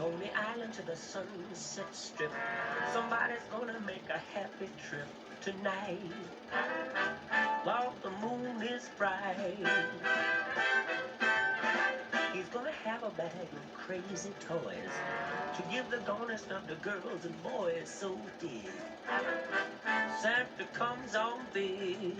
Coney Island to the Sunset Strip. Somebody's gonna make a happy trip tonight while the moon is bright. He's gonna have a bag of crazy toys to give the gonest of the girls and boys. So big Santa comes on big.